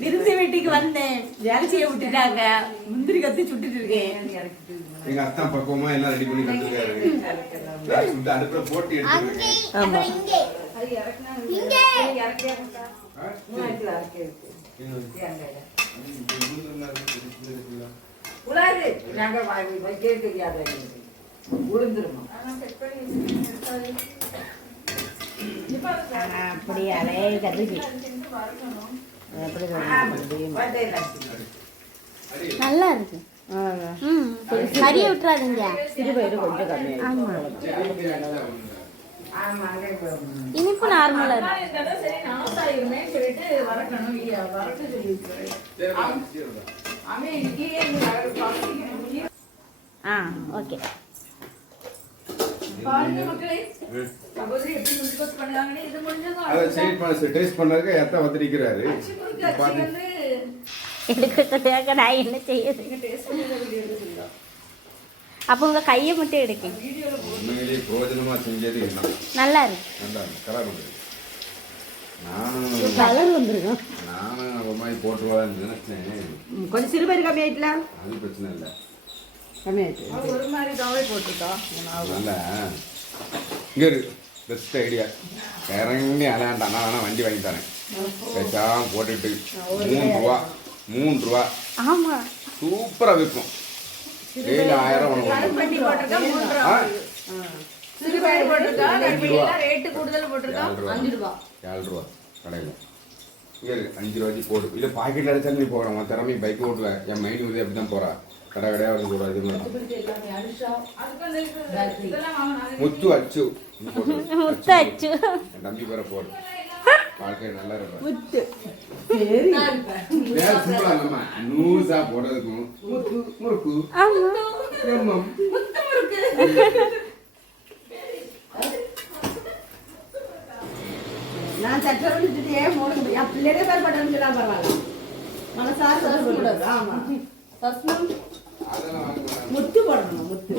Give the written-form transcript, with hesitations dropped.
விருந்து வீட்டுக்கு வந்தேன், வேலை செய்ய விட்டுட்டாங்க, முந்திரி கத்தி சுட்டுட்டு இருக்கேன். எங்க அத்தா பக்குவமா எல்லாம் ரெடி பண்ணி கத்துருக்காரு. அடுப்புல போட்டு எடுத்துருக்கேன். ஆமா. அப்படி அலையே கத்துக்கு நல்லா இருக்கு. கறியை விட்டுறாதீங்க. சிறுபயிறு கொஞ்சம் கம்மி. இனிப்பு நார்மலா இருக்கு. ஓகே. டேஸ்ட் பண்ணாக்க எத்த வத்திருக்கிறாரு. எடுக்கிறதுக்காக நான் என்ன செய்யுது? அப்போ உங்க கையை மட்டும் எடுக்க. பிரோஜனமா செஞ்சது நல்லா இருக்கு. கலர் வந்துருக்கும். நானும் ஒரு மாதிரி போட்டுருவான்னு நினைச்சேன். கொஞ்சம் சிறுபயிறு கம்மி ஆயிட்டலாம். அது பிரச்சனை இல்லை, கம்மி ஆயிட்டு ஒரு மாதிரி தாவே போட்டுட்டோம். நல்லா இங்கே இருக்கு. Best idea. இறங்கி அலையாண்டா, நான் வேணா வண்டி வாங்கி தரேன். பேசாம போட்டுட்டு 3 ரூபா. ஆமா, சூப்பரா விற்கும். டெய்லி 1000 சிறுபயிறு போட்டுட்டா ரேட்டு கூடுதல் போட்டுட்டா 5 ரூபா. 7 ரூபா கடையில். இங்கே 5 ரூபாய்க்கு போடு. இல்லை பாக்கெட்டில் அடிச்சாலும் நீ போகிறேன். உன் திறமை பைக் ஓட்டுவேன். என் மைண்ட் வந்து அப்படி தான் போகிறா. கடை கடையாக வந்து போகிறா. இது முத்து அச்சு முத்து அச்சு என் தம்பி பேரை போடு. வாழ்க்கை நல்லா இருக்கும். முத்து சிம்பிளா இல்லம்மா, நூசா போடுறதுக்கும் முத்து முறுக்கு பிரம்மம். நான் சட்டை விட்டுட்டு ஏன் போடுங்க. என் பிள்ளைகளே பேர் பட்டன்னு சொன்னா பரவாயில்ல. மனசார ஆமா முத்து போடணும். முத்து